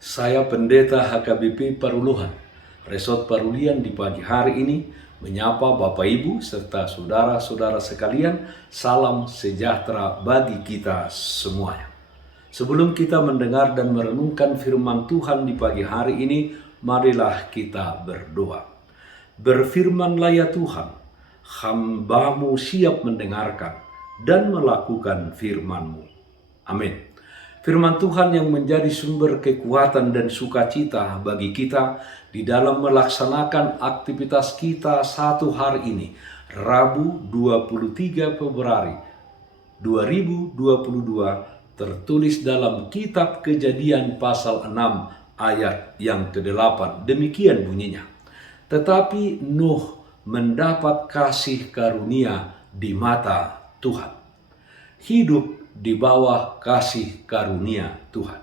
Saya Pendeta HKBP Paruluhan, Resort Parulian di pagi hari ini menyapa Bapak Ibu serta saudara-saudara sekalian, salam sejahtera bagi kita semuanya. Sebelum kita mendengar dan merenungkan firman Tuhan di pagi hari ini, marilah kita berdoa. Berfirmanlah ya Tuhan, hamba-Mu siap mendengarkan dan melakukan firman-Mu. Amin. Firman Tuhan yang menjadi sumber kekuatan dan sukacita bagi kita di dalam melaksanakan aktivitas kita satu hari ini, Rabu 23 Februari 2022, tertulis dalam kitab Kejadian pasal 6 ayat yang ke-8. Demikian bunyinya. Tetapi Nuh mendapat kasih karunia di mata Tuhan. Hidup di bawah kasih karunia Tuhan.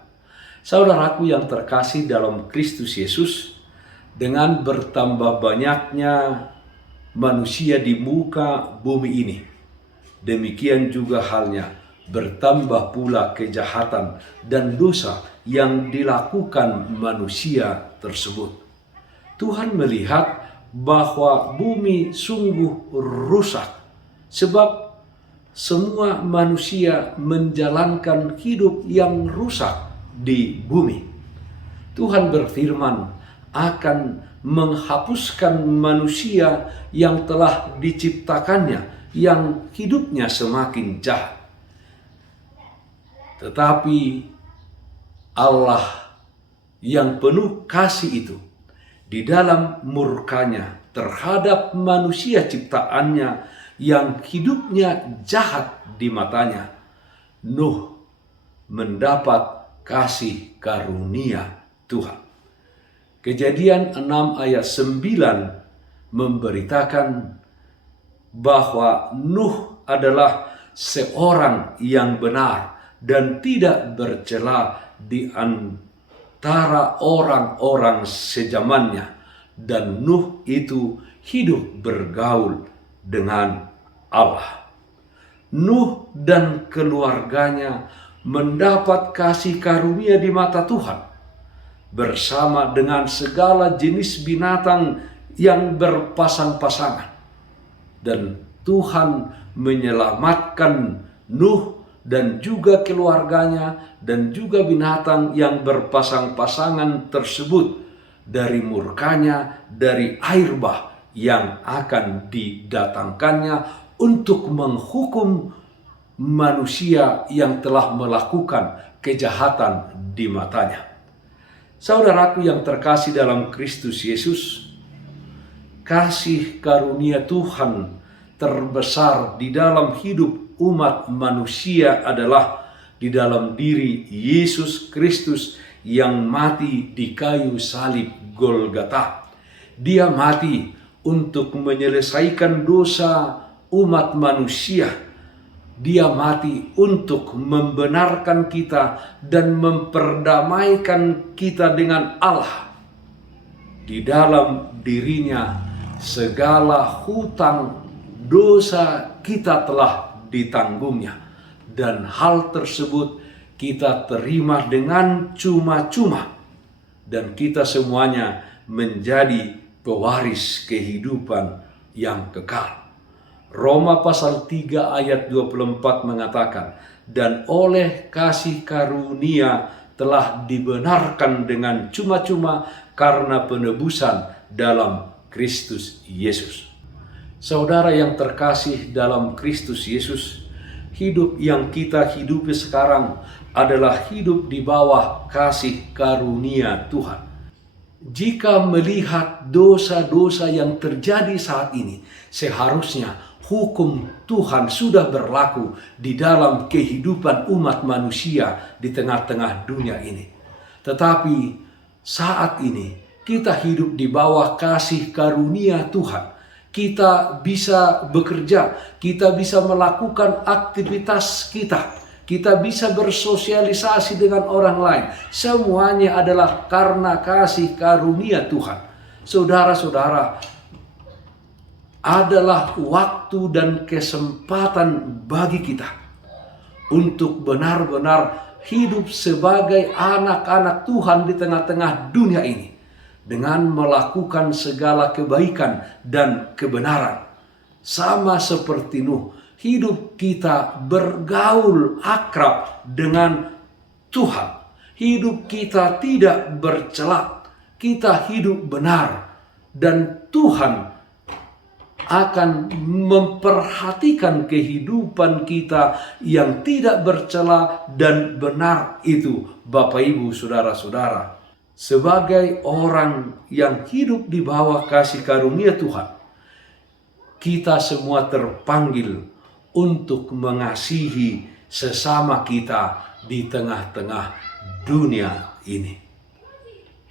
Saudaraku yang terkasih dalam Kristus Yesus, dengan bertambah banyaknya manusia di muka bumi ini, demikian juga halnya bertambah pula kejahatan dan dosa yang dilakukan manusia tersebut. Tuhan melihat bahwa bumi sungguh rusak sebab semua manusia menjalankan hidup yang rusak di bumi. Tuhan berfirman akan menghapuskan manusia yang telah diciptakannya, yang hidupnya semakin jahat. Tetapi Allah yang penuh kasih itu, di dalam murkanya terhadap manusia ciptaannya yang hidupnya jahat di matanya, Nuh mendapat kasih karunia Tuhan. Kejadian 6 ayat 9 memberitakan bahwa Nuh adalah seorang yang benar dan tidak bercela di antara orang-orang sejamannya, dan Nuh itu hidup bergaul dengan Allah. Nuh dan keluarganya mendapat kasih karunia di mata Tuhan bersama dengan segala jenis binatang yang berpasang-pasangan. Dan Tuhan menyelamatkan Nuh dan juga keluarganya dan juga binatang yang berpasang-pasangan tersebut dari murkanya, dari air bah yang akan didatangkannya untuk menghukum manusia yang telah melakukan kejahatan di matanya. Saudaraku yang terkasih dalam Kristus Yesus, kasih karunia Tuhan terbesar di dalam hidup umat manusia adalah di dalam diri Yesus Kristus yang mati di kayu salib Golgota. Dia mati untuk menyelesaikan dosa umat manusia. Dia mati untuk membenarkan kita dan memperdamaikan kita dengan Allah. Di dalam dirinya segala hutang dosa kita telah ditanggungnya, dan hal tersebut kita terima dengan cuma-cuma, dan kita semuanya menjadi pewaris kehidupan yang kekal. Roma pasal 3 ayat 24 mengatakan, dan oleh kasih karunia telah dibenarkan dengan cuma-cuma karena penebusan dalam Kristus Yesus. Saudara yang terkasih dalam Kristus Yesus, hidup yang kita hidupi sekarang adalah hidup di bawah kasih karunia Tuhan. Jika melihat dosa-dosa yang terjadi saat ini, seharusnya hukum Tuhan sudah berlaku di dalam kehidupan umat manusia di tengah-tengah dunia ini. Tetapi saat ini kita hidup di bawah kasih karunia Tuhan. Kita bisa bekerja, kita bisa melakukan aktivitas kita bisa bersosialisasi dengan orang lain. Semuanya adalah karena kasih karunia Tuhan. Saudara-saudara, adalah waktu dan kesempatan bagi kita untuk benar-benar hidup sebagai anak-anak Tuhan di tengah-tengah dunia ini dengan melakukan segala kebaikan dan kebenaran. Sama seperti Nuh, hidup kita bergaul akrab dengan Tuhan. Hidup kita tidak bercela, kita hidup benar, dan Tuhan akan memperhatikan kehidupan kita yang tidak bercela dan benar itu, Bapak Ibu, saudara-saudara. Sebagai orang yang hidup di bawah kasih karunia Tuhan, kita semua terpanggil untuk mengasihi sesama kita di tengah-tengah dunia ini.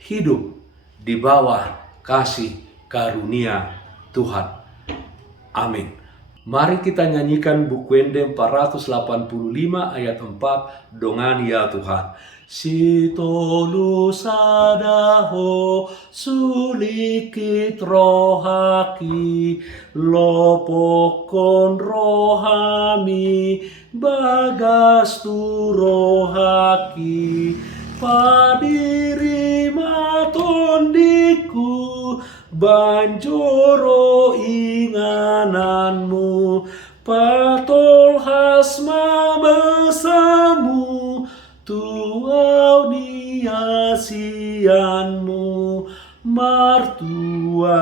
Hidup di bawah kasih karunia Tuhan. Amin. Mari kita nyanyikan buku Ende 485 ayat 4, Dongani ya Tuhan. Sitolu sadaho sulikit rohaki, lopokon rohami bagas tu rohaki, padiri matondiku banjoro ingananmu, patol hasma besamu, tuau niasianmu, martua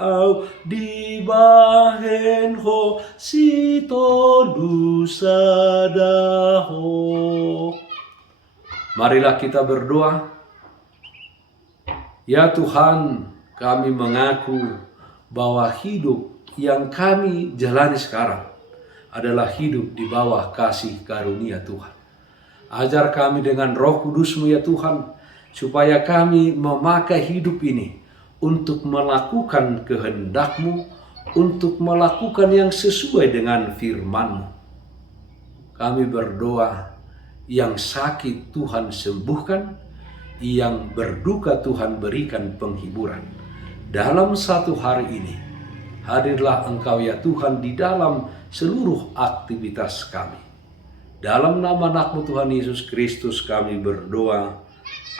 au dibahenho sitolu sadaho. Marilah kita berdoa. Ya Tuhan, kami mengaku bahwa hidup yang kami jalani sekarang adalah hidup di bawah kasih karunia Tuhan. Ajar kami dengan Roh Kudus-Mu ya Tuhan, supaya kami memakai hidup ini untuk melakukan kehendak-Mu, untuk melakukan yang sesuai dengan firman-Mu. Kami berdoa, yang sakit Tuhan sembuhkan, yang berduka Tuhan berikan penghiburan. Dalam satu hari ini, hadirlah Engkau ya Tuhan di dalam seluruh aktivitas kami. Dalam nama anak-Mu Tuhan Yesus Kristus kami berdoa.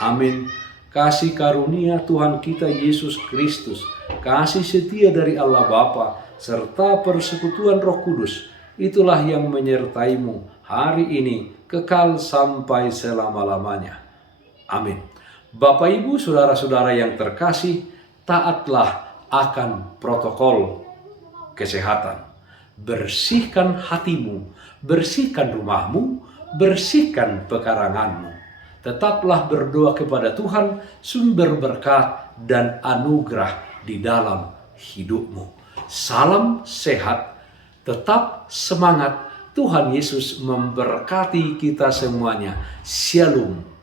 Amin. Kasih karunia Tuhan kita Yesus Kristus, kasih setia dari Allah Bapa, serta persekutuan Roh Kudus, itulah yang menyertai-Mu hari ini, kekal sampai selama-lamanya. Amin. Bapak, Ibu, saudara-saudara yang terkasih, taatlah akan protokol kesehatan. Bersihkan hatimu, bersihkan rumahmu, bersihkan pekaranganmu. Tetaplah berdoa kepada Tuhan, sumber berkat dan anugerah di dalam hidupmu. Salam sehat, tetap semangat. Tuhan Yesus memberkati kita semuanya. Shalom.